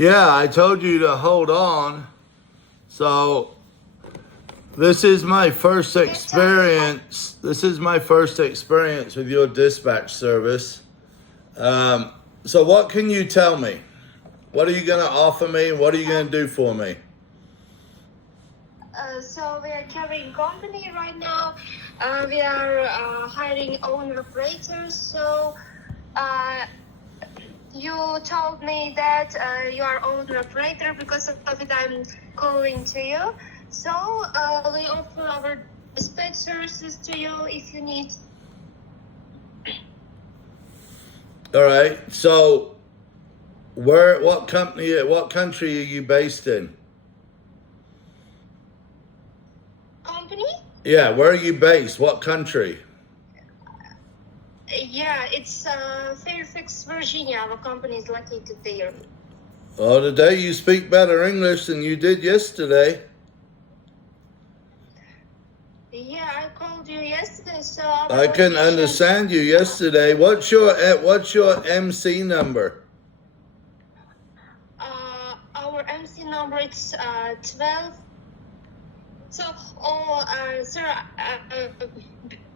Yeah, I told you to hold on. So this is my first experience. This is my first experience with your dispatch service. So what can you tell me? What are you going to offer me? What are you going to do for me? So we are carrying company right now. We are hiring owner operators. So you told me that you are owner operator. Because of it, I'm calling to you. So we offer our dispatch services to you if you need. All right. So what country are you based in? Company? Yeah, where are you based? What country? Yeah, it's Fairfax, Virginia. Our company is located there. Oh, today you speak better English than you did yesterday. Yeah, I called you yesterday, so I couldn't understand you yesterday. What's your MC number? Our MC number is 12. So, sir,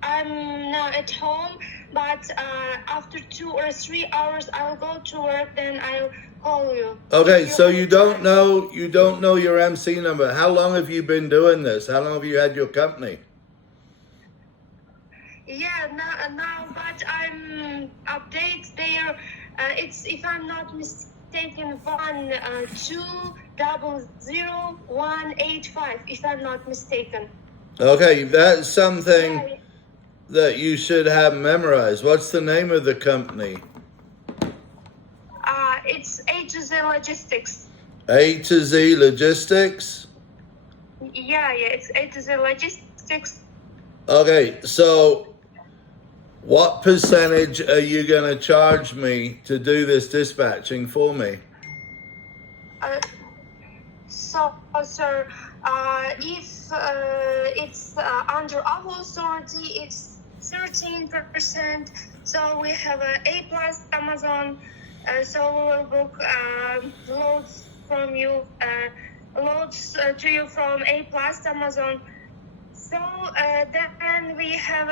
I'm now at home, but after 2 or 3 hours, I'll go to work. Then I'll call you. Okay, so you don't know your MC number. How long have you been doing this? How long have you had your company? Yeah, now, but I'm update there. It's, if I'm not mistaken, 1200185. If I'm not mistaken. Okay, that's something that you should have memorized. What's the name of the company? It's A to Z Logistics. A to Z Logistics? Yeah, it's A to Z Logistics. Okay, so what percentage are you going to charge me to do this dispatching for me? So, sir, if it's under our authority, it's 13%. So we have A plus Amazon. So we will book loads from you, loads to you from A plus Amazon. So then we have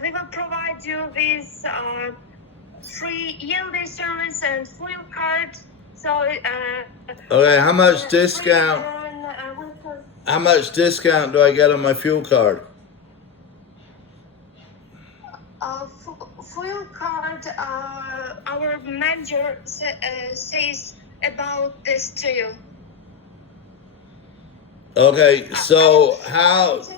we will provide you with free ELD service and fuel card. So okay, how much discount? How much discount do I get on my fuel card? Fuel card. Our manager says about this to you. Okay, so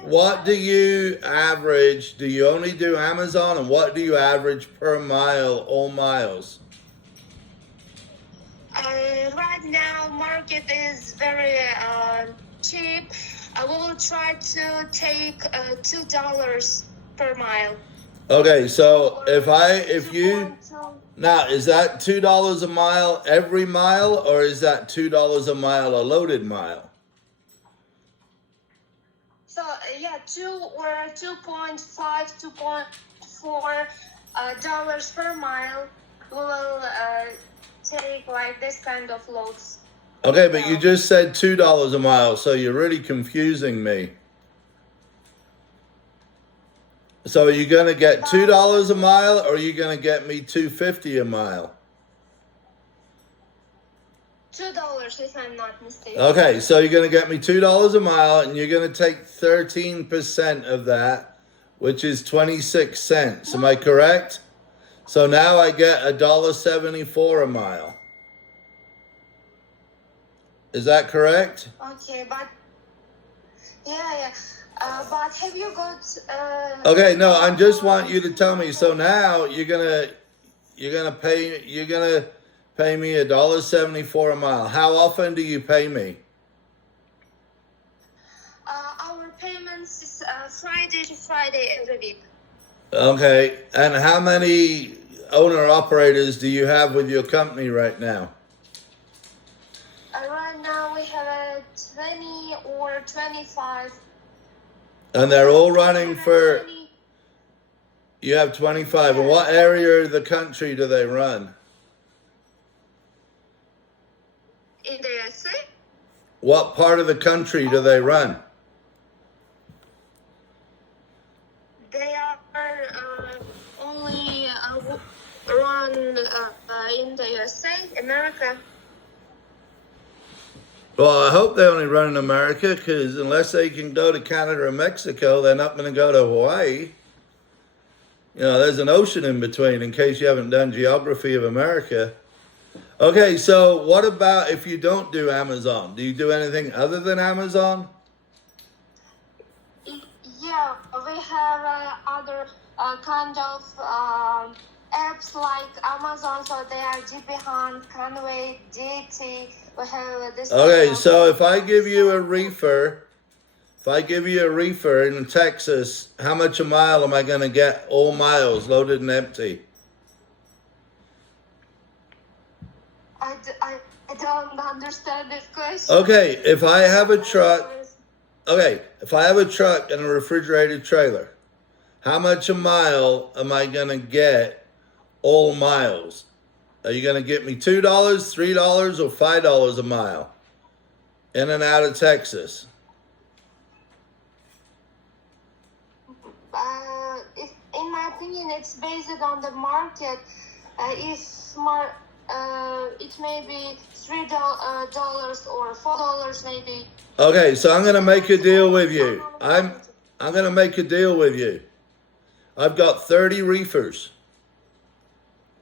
what do you average? Do you only do Amazon, and what do you average per mile, all miles? Right now, market is very cheap. We will try to take $2 per mile. Okay, so now, is that $2 a mile every mile, or is that $2 a mile a loaded mile? So yeah, 2.5, $2.4 dollars per mile. We will take like this kind of loads. Okay, but you just said $2 a mile, so you're really confusing me. So are you going to get $2 a mile, or are you going to get me $2.50 a mile? $2, if I'm not mistaken. Okay, so you're going to get me $2 a mile, and you're going to take 13% of that, which is 26 cents. Am I correct? So now I get $1.74 a mile. Is that correct? Okay, but yeah. But have you got? Okay, no, I just want you to tell me. So now you're gonna pay me $1.74 a mile. How often do you pay me? Our payments is Friday to Friday every week. Okay, and how many owner operators do you have with your company right now? Right now we have 20 or 25. And they're all running for. You have 25. In what area of the country do they run? in the USA. What part of the country do they run? They are only run in the USA, America. Well, I hope they only run in America, because unless they can go to Canada or Mexico, they're not going to go to Hawaii. You know, there's an ocean in between, in case you haven't done geography of America. Okay, so what about if you don't do Amazon? Do you do anything other than Amazon? Yeah, we have other kind of apps like Amazon, so they are GP Hunt, Conway, DT. We have this. Okay, so if I give you a reefer, in Texas, how much a mile am I going to get? All miles, loaded and empty. I don't understand this question. Okay, if I have a truck and a refrigerated trailer, how much a mile am I going to get all miles? Are you going to get me $2, $3, or $5 a mile in and out of Texas? In my opinion, it's based on the market. It may be $3 or $4 maybe. Okay, so I'm going to make a deal with you. I'm going to make a deal with you. I've got 30 reefers.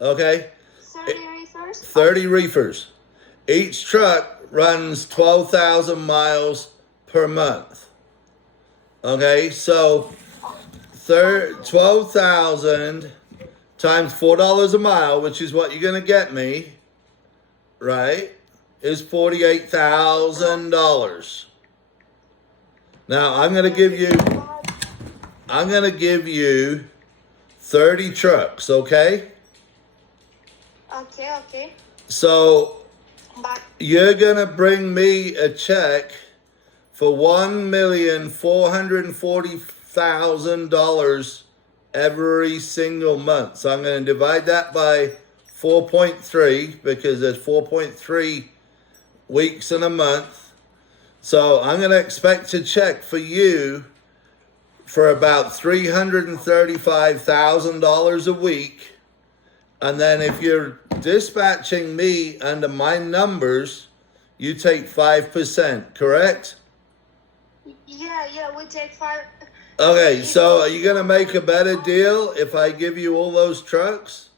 Okay? 30 reefers? 30 reefers. Each truck runs 12,000 miles per month. Okay, so 12,000 times $4 a mile, which is what you're going to get me, right, is $48,000. Now, I'm going to give you 30 trucks, okay? Okay. So But you're going to bring me a check for $1,440,000 every single month. So I'm going to divide that by 4.3, because there's 4.3 weeks in a month. So I'm going to expect a check for you for about $335,000 a week. And then if you're dispatching me under my numbers, you take 5%, correct? yeah, we take 5. Okay, so are you going to make a better deal if I give you all those trucks?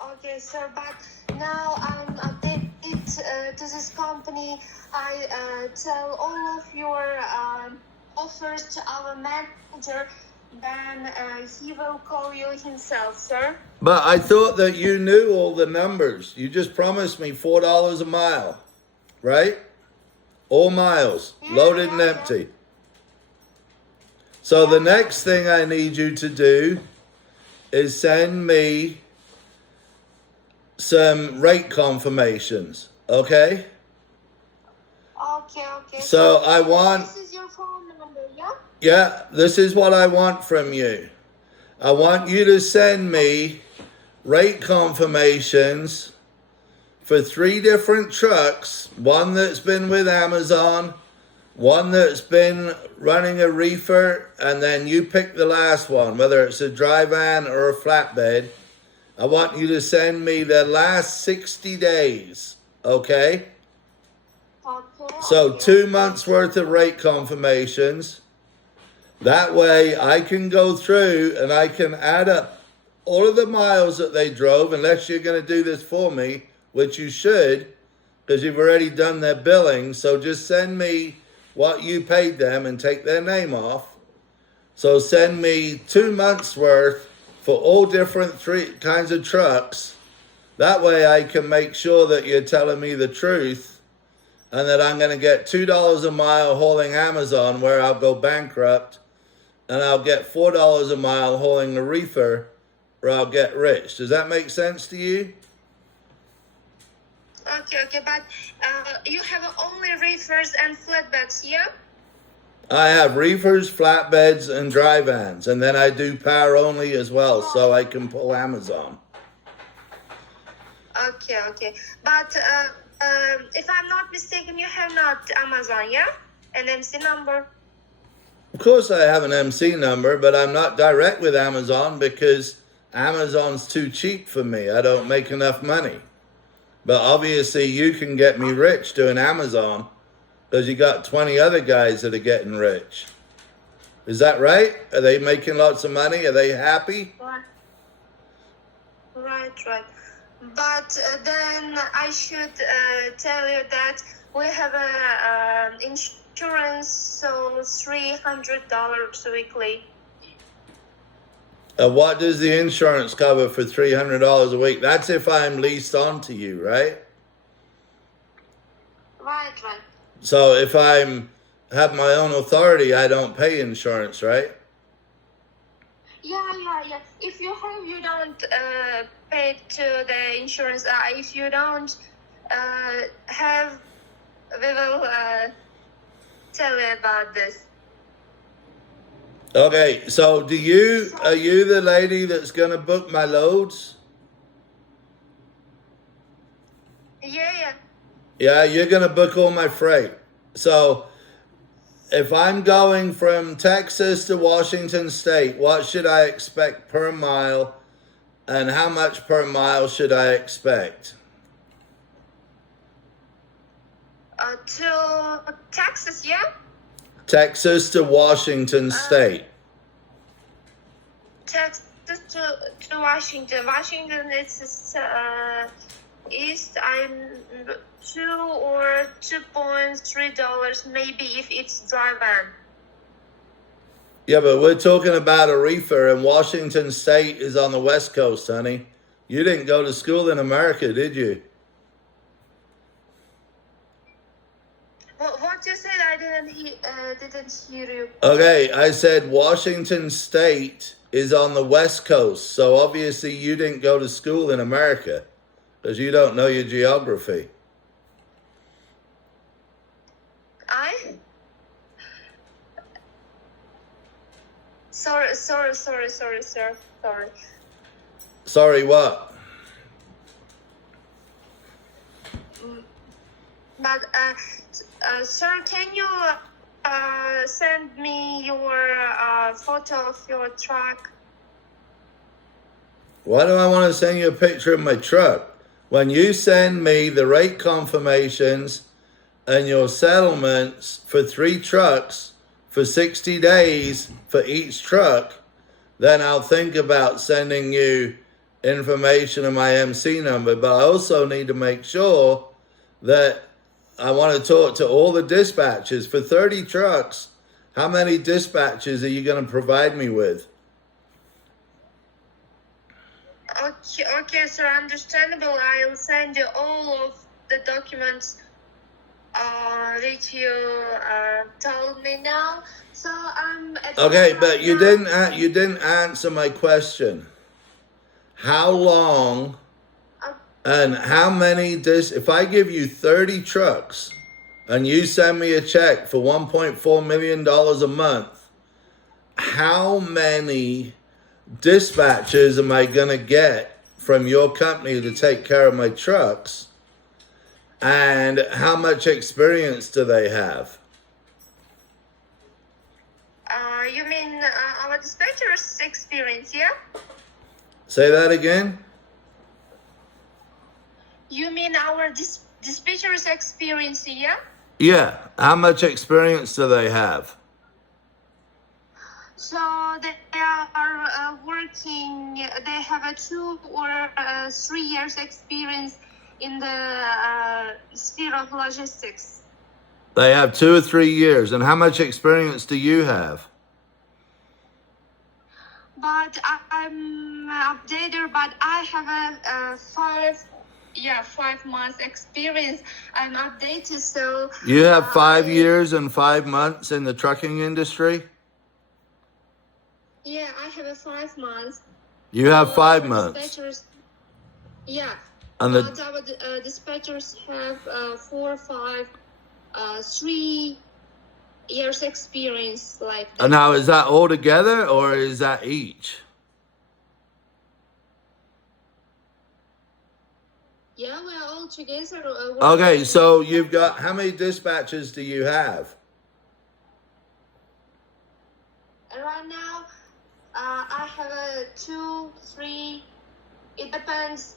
Okay, sir, but now I'm updated to this company. I tell all of your offers to our manager. Then he will call you himself, sir. But I thought that you knew all the numbers. You just promised me $4 a mile, right? All miles, loaded and empty. So the next thing I need you to do is send me some rate confirmations, okay? Okay. So I want... This is your phone number, yeah? Yeah, this is what I want from you. I want you to send me rate confirmations for 3 different trucks. One that's been with Amazon, one that's been running a reefer, and then you pick the last one, whether it's a dry van or a flatbed. I want you to send me the last 60 days, okay? Okay. So 2 months worth of rate confirmations. That way I can go through and I can add up all of the miles that they drove, unless you're going to do this for me, which you should, because you've already done their billing. So just send me what you paid them and take their name off. So send me 2 months worth for all different 3 kinds of trucks. That way I can make sure that you're telling me the truth, and that I'm going to get $2 a mile hauling Amazon, where I'll go bankrupt, and I'll get $4 a mile hauling a reefer, or I'll get rich. Does that make sense to you? Okay, but you have only reefers and flatbeds, yeah? I have reefers, flatbeds, and dry vans, and then I do power only as well, so I can pull Amazon. Okay. But if I'm not mistaken, you have not Amazon, yeah? An MC number. Of course, I have an MC number, but I'm not direct with Amazon because Amazon's too cheap for me. I don't make enough money. But obviously, you can get me rich doing Amazon because you got 20 other guys that are getting rich. Is that right? Are they making lots of money? Are they happy? Right. But then I should tell you that we have a insurance, so $300 weekly. What does the insurance cover for $300 a week? That's if I'm leased on to you, right? Right. So if I'm have my own authority, I don't pay insurance, right? Yeah. If you have, you don't pay to the insurance. If you don't have, we will tell you about this. Okay, so are you the lady that's gonna book my loads? Yeah. Yeah, you're gonna book all my freight. So if I'm going from Texas to Washington State, what should I expect per mile and how much per mile should I expect? To Texas, yeah? Texas to Washington State. Texas to Washington. Washington is east. I'm $2 or $2.3, maybe if it's dry van. Yeah, but we're talking about a reefer, and Washington State is on the West Coast, honey. You didn't go to school in America, did you? What you said, I didn't hear you. Okay, I said Washington State is on the West Coast, so obviously you didn't go to school in America because you don't know your geography. Sorry, sir. Sorry. Sorry, what? But, sir, can you send me your photo of your truck? Why do I want to send you a picture of my truck? When you send me the rate confirmations and your settlements for 3 trucks for 60 days for each truck, then I'll think about sending you information of my MC number. But I also need to make sure that I want to talk to all the dispatchers for 30 trucks. How many dispatchers are you going to provide me with? Okay, sir, understandable. I'll send you all of the documents which you told me now. So okay, but you didn't answer my question. How long and how many if I give you 30 trucks and you send me a check for $1.4 million a month, how many dispatchers am I going to get from your company to take care of my trucks? And how much experience do they have? You mean our dispatcher's experience, yeah? Say that again? You mean our dispatcher's experience, yeah? Yeah. How much experience do they have? So they are working, they have a 2 or 3 years experience in the sphere of logistics. They have 2 or 3 years. And how much experience do you have? But I'm updated, but I have a 5 months experience. I'm updated, so... You have 5 years and 5 months in the trucking industry? Yeah, I have a 5 months. You have 5 months? Yeah. And but our dispatchers have 4, 5, 3 years experience like that. And now, is that all together or is that each? Yeah, we are all together. Okay, so you've got, how many dispatches do you have? Right now, I have a 2, 3. It depends.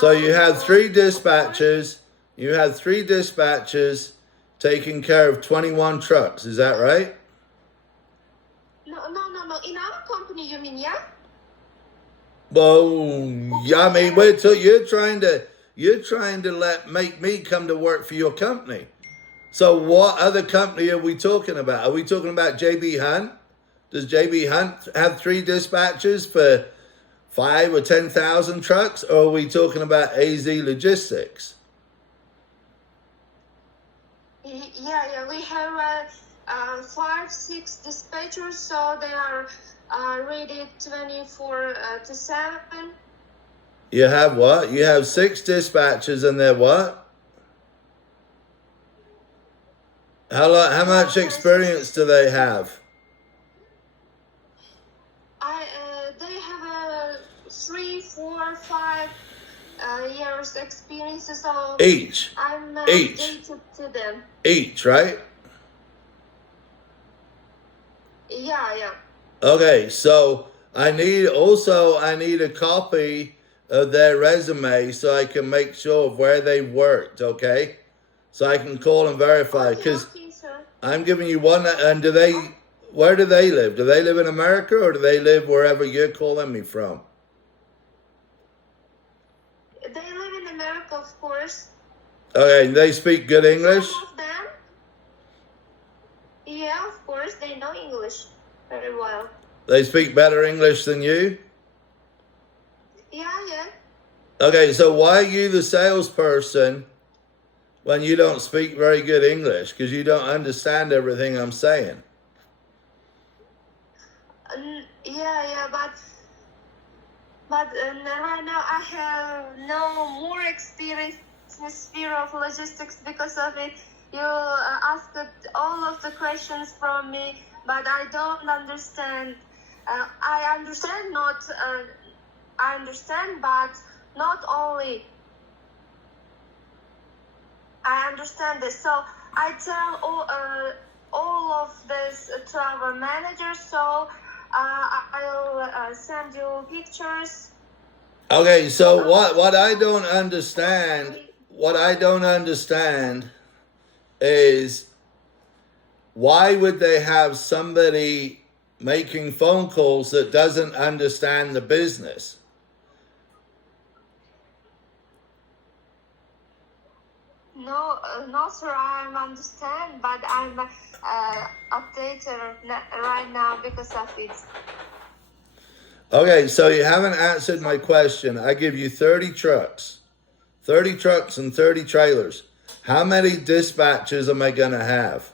So you have three Of course. dispatchers. You have three dispatchers taking care of 21 trucks. Is that right? No. In our company, you mean, yeah? Well, yeah, I mean, you're trying to make me come to work for your company. So what other company are we talking about? Are we talking about JB Hunt? Does JB Hunt have three dispatchers for 5 or 10,000 trucks, or are we talking about AZ Logistics? Yeah. We have 5, 6 dispatchers, so they are rated 24/7. You have what? You have 6 dispatchers, and they're what? How much experience do they have? They have 3, 4, 5 years experience, so Each. I'm Each. updated to them. Each, right? Yeah. Okay, so I need a copy of their resume so I can make sure of where they worked, okay? So I can call and verify, because Okay, sir. I'm giving you one. And where do they live? Do they live in America, or do they live wherever you're calling me from? They live in America, of course. Okay, they speak good English? Some of them. Yeah, of course, they know English very well. They speak better English than you? Yeah. Okay, so why are you the salesperson when you don't speak very good English? Because you don't understand everything I'm saying. Yeah, but right now I have no more experience in the sphere of logistics because of it. You asked all of the questions from me, but I don't understand. I understand, but not only. I understand this. So I tell all of this to our manager. So I'll send you pictures. Okay, so what I don't understand is, why would they have somebody making phone calls that doesn't understand the business? No, sir, I understand, but I'm updated right now because of it. Okay, so you haven't answered my question. I give you 30 trucks and 30 trailers. How many dispatchers am I going to have?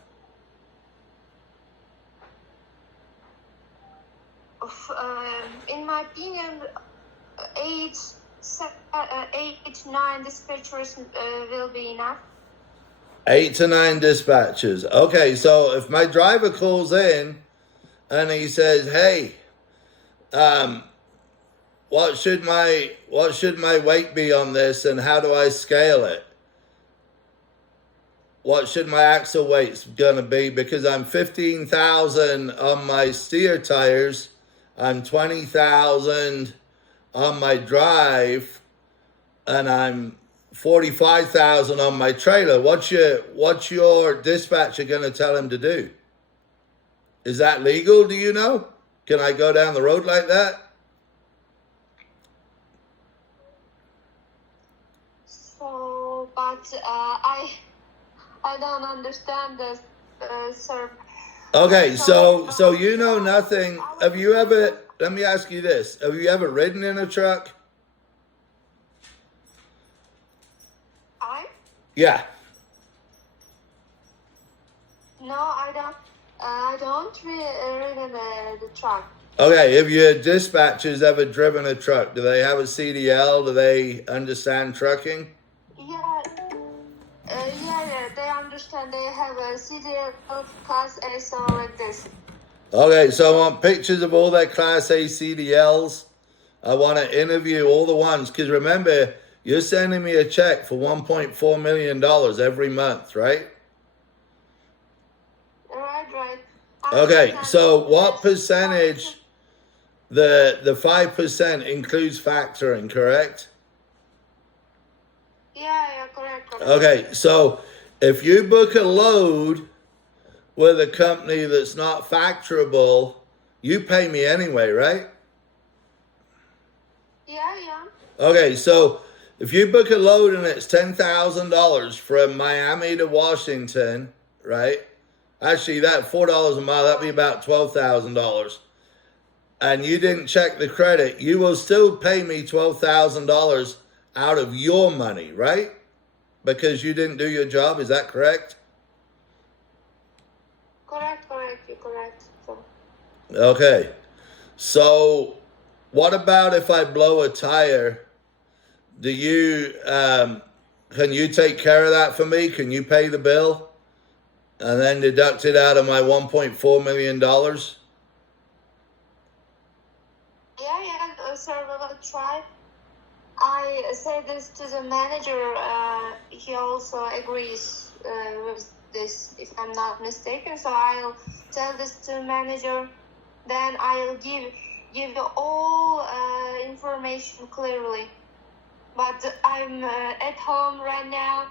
In my opinion, 8, 9 dispatchers will be enough. 8 to 9 dispatchers. Okay, so if my driver calls in and he says, "Hey, what should my weight be on this, and how do I scale it? What should my axle weight's gonna be? Because I'm 15,000 on my steer tires, I'm 20,000 on my drive, and I'm 45,000 on my trailer. What's your dispatcher gonna tell him to do? Is that legal? Do you know? Can I go down the road like that?" So, but I don't understand this, sir. Okay, so you know nothing. Have you ever? Let me ask you this: have you ever ridden in a truck? Yeah. No, I don't read in the truck. Okay, have your dispatchers ever driven a truck? Do they have a CDL? Do they understand trucking? Yeah, they understand. They have a CDL class A, so like this. Okay, so I want pictures of all their Class A CDLs. I want to interview all the ones, because remember, You're sending me a check for $1.4 million every month, right? Right. Okay, so what Yes. percentage, the 5% includes factoring, correct? Yeah, correct. Okay, so if you book a load with a company that's not factorable, you pay me anyway, right? Yeah. Okay, so if you book a load and it's $10,000 from Miami to Washington, right? Actually, that $4 a mile, that'd be about $12,000. And you didn't check the credit, you will still pay me $12,000 out of your money, right? Because you didn't do your job. Is that correct? Correct. You're correct. So, Okay. So, what about if I blow a tire? Do you can you take care of that for me? Can you pay the bill and then deduct it out of my $1.4 million? yeah, sir, we will try. I said this to the manager. He also agrees with this, if I'm not mistaken. So I'll tell this to the manager. Then I'll give you all information clearly. But I'm at home right now.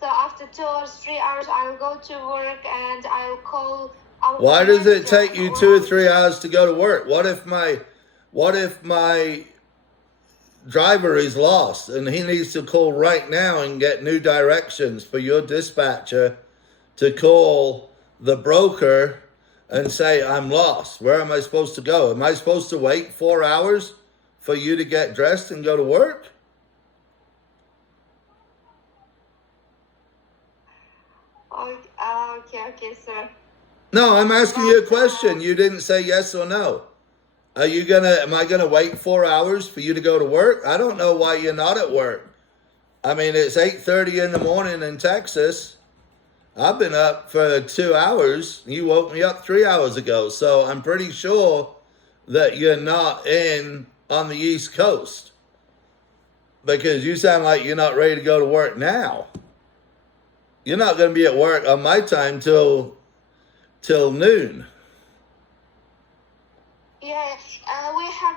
So after 2 or 3 hours, I'll go to work and I'll call our Why does it manager take you 2 or 3 hours to go to work? What if my driver is lost and he needs to call right now and get new directions for your dispatcher to call the broker and say, I'm lost. Where am I supposed to go? Am I supposed to wait 4 hours for you to get dressed and go to work? Okay, sir. No, I'm asking you a question. You didn't say yes or no. Am I gonna wait 4 hours for you to go to work? I don't know why you're not at work. I mean, it's 8:30 in the morning in Texas. I've been up for 2 hours. You woke me up 3 hours ago. So I'm pretty sure that you're not on the East Coast. Because you sound like you're not ready to go to work now. You're not gonna be at work on my time till noon. Yeah, we have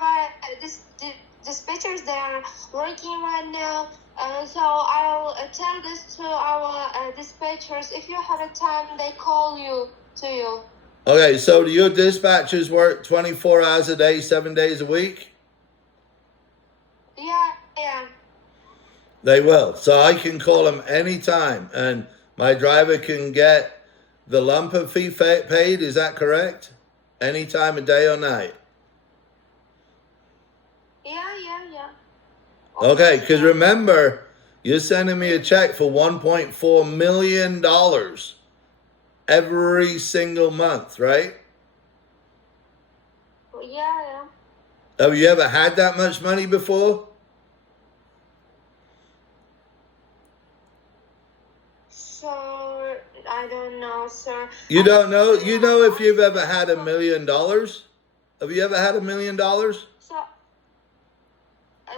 dispatchers that are working right now. So I'll tell this to our dispatchers. If you have a time, they call you to you. Okay, so do your dispatchers work 24 hours a day, 7 days a week? Yeah. They will. So I can call them anytime and my driver can get the lumper fee paid. Is that correct? Any time of day or night? Yeah. Okay, because remember, you're sending me a check for $1.4 million every single month, right? Yeah. Have you ever had that much money before? So I don't know, sir. You don't know? You know if you've ever had $1 million? Have you ever had $1 million?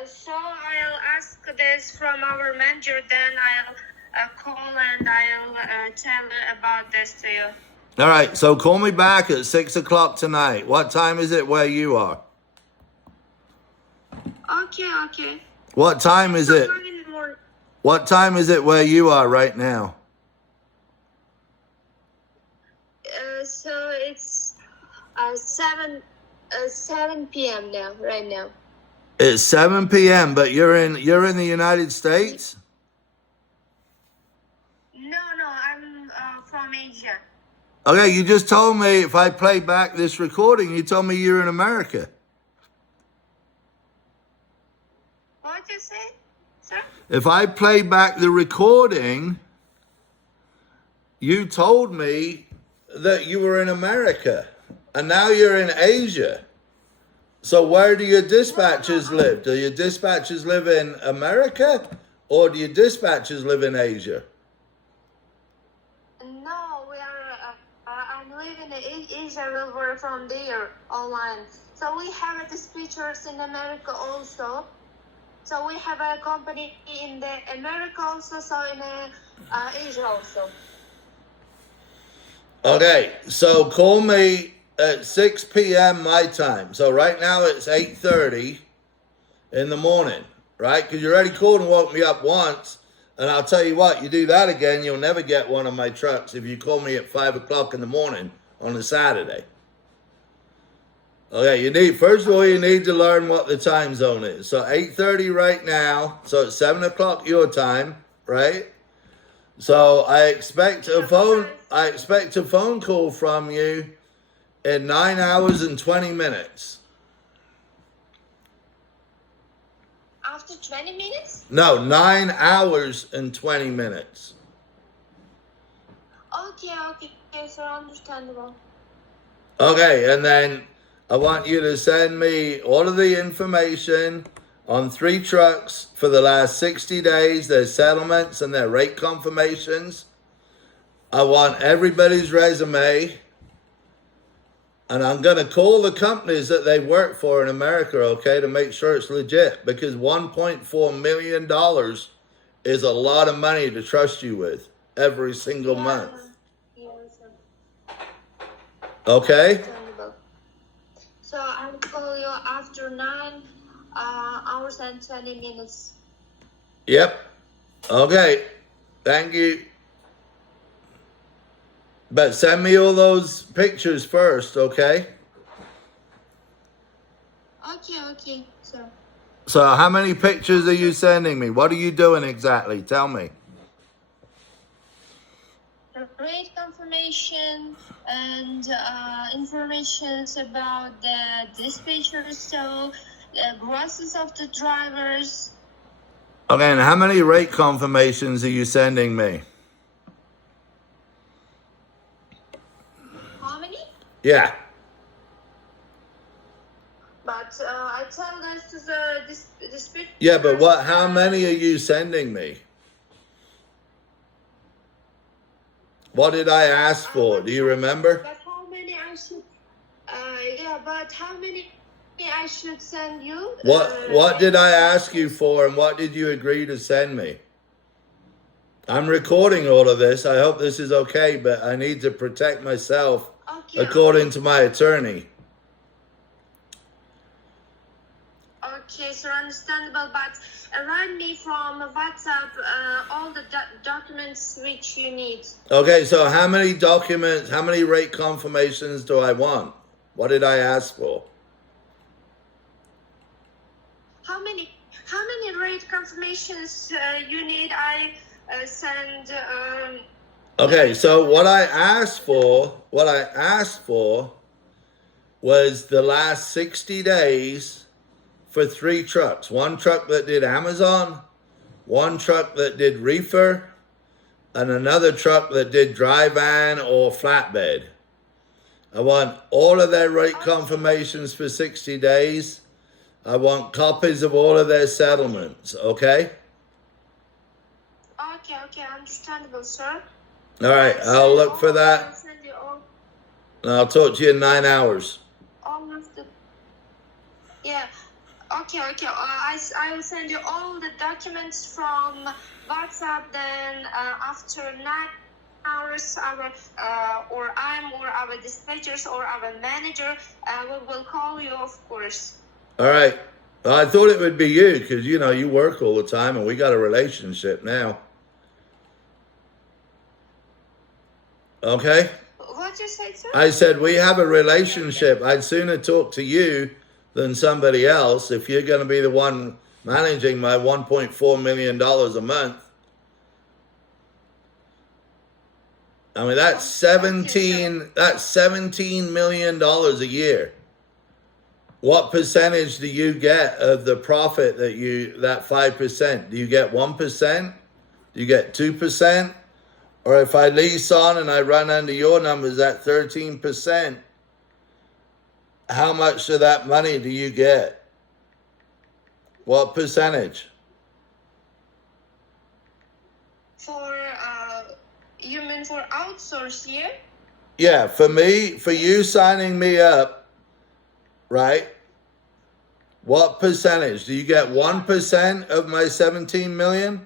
So I'll ask this from our manager, then I'll call and I'll tell about this to you. All right, so call me back at 6 o'clock tonight. What time is it where you are? Okay. What time is it? What time is it where you are right now? So it's 7 p.m. now, right now. It's 7 p.m., but you're in the United States? No, I'm from Asia. Okay, you just told me if I play back this recording, you told me you're in America. What you say, sir? If I play back the recording, you told me that you were in America, and now you're in Asia. So where do your dispatchers live? Do your dispatchers live in America, or do your dispatchers live in Asia? No, I'm living in Asia. We're from there online. So we have dispatchers in America also. So we have a company in the America also, so in Asia also. Okay, so call me at 6 p.m. my time. So right now it's 8:30 in the morning, right? Because you already called and woke me up once. And I'll tell you what, you do that again, you'll never get one of my trucks if you call me at 5 o'clock in the morning on a Saturday. Okay, first of all, you need to learn what the time zone is. So 8:30 right now, so it's 7 o'clock your time, right? So I expect a phone call from you in 9 hours and 20 minutes. After 20 minutes? No, 9 hours and 20 minutes. Okay, so understandable. Okay, and then I want you to send me all of the information on 3 trucks for the last 60 days, their settlements and their rate confirmations. I want everybody's resume. And I'm going to call the companies that they work for in America, okay, to make sure it's legit. Because $1.4 million is a lot of money to trust you with every single month. Okay? So I will call you after 9 hours and 20 minutes. Yep. Okay. Thank you. But send me all those pictures first, okay? Okay, so. So how many pictures are you sending me? What are you doing exactly? Tell me. Rate confirmation and information about the dispatchers, so grosses of the drivers. Okay, and how many rate confirmations are you sending me? How many? Yeah. But I tell this to the dispatchers. Yeah, but how many are you sending me? What did I ask for? Do you remember? But how many I should? But how many I should send you? What did I ask you for, and what did you agree to send me? I'm recording all of this. I hope this is okay, but I need to protect myself according to my attorney. Okay, so understandable, but write me from WhatsApp all the documents which you need. Okay, so how many documents, how many rate confirmations do I want? What did I ask for? How many rate confirmations you need? I send. Okay, so what I asked for was the last 60 days for 3 trucks. 1 truck that did Amazon, 1 truck that did Reefer, and another truck that did dry van or flatbed. I want all of their rate confirmations for 60 days. I want copies of all of their settlements, okay? Okay, understandable, sir. All right, I'll look for that. I'll send you all. And I'll talk to you in 9 hours. All of the. Yeah. Okay. I will send you all the documents from WhatsApp. Then after 9 hours, our dispatchers or our manager we will call you, of course. All right. I thought it would be you because, you work all the time and we got a relationship now. Okay? What did you say, sir? I said we have a relationship. I'd sooner talk to you than somebody else if you're going to be the one managing my $1.4 million a month. I mean, that's $17 million a year. What percentage do you get of the profit that 5%? Do you get 1%? Do you get 2%? Or if I lease on and I run under your numbers at 13%, how much of that money do you get? What percentage? You mean for outsource here? Yeah, for you signing me up, right? What percentage? Do you get 1% of my 17 million?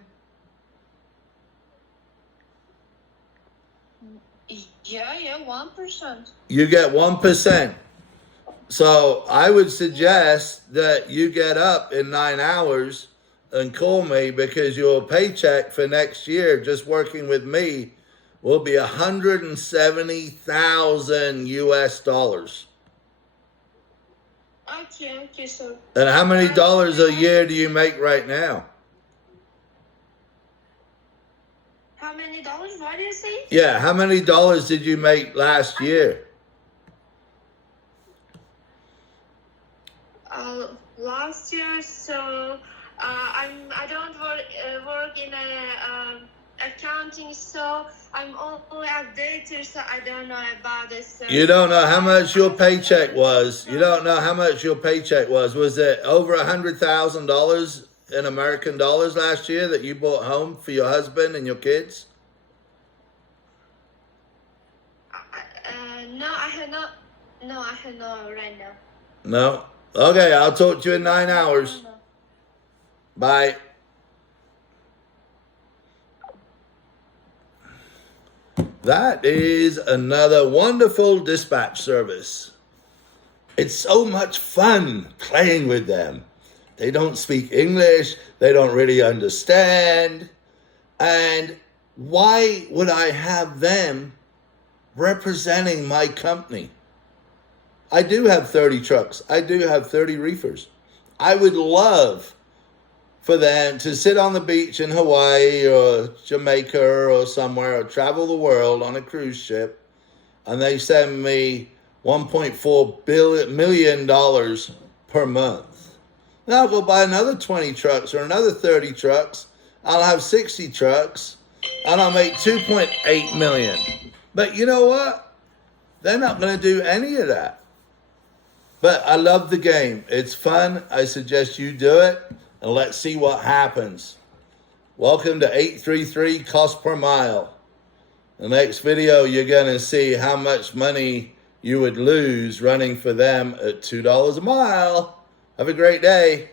Yeah, 1%. You get 1%. So I would suggest that you get up in 9 hours and call me, because your paycheck for next year, just working with me, will be 170,000 US dollars. Okay, sir. And how many dollars a year do you make right now? How many dollars? What do you say? Yeah, how many dollars did you make last year? Last year, so I don't work in accounting, so I'm only updated, so I don't know about this. You don't know how much your paycheck was. You don't know how much your paycheck was. Was it over $100,000 in American dollars last year that you brought home for your husband and your kids? No, I have not. No, I have not right now. No? Okay, I'll talk to you in 9 hours. No. Bye. That is another wonderful dispatch service. It's so much fun playing with them. They don't speak English. They don't really understand. And why would I have them representing my company? I do have 30 trucks. I do have 30 reefers. I would love for them to sit on the beach in Hawaii or Jamaica or somewhere, or travel the world on a cruise ship, and they send me $1.4 million per month. Then I'll go buy another 20 trucks or another 30 trucks. I'll have 60 trucks, and I'll make $2.8 million. But you know what? They're not going to do any of that. But I love the game. It's fun. I suggest you do it, and let's see what happens. Welcome to 833 cost per mile. The next video, you're going to see how much money you would lose running for them at $2 a mile. Have a great day.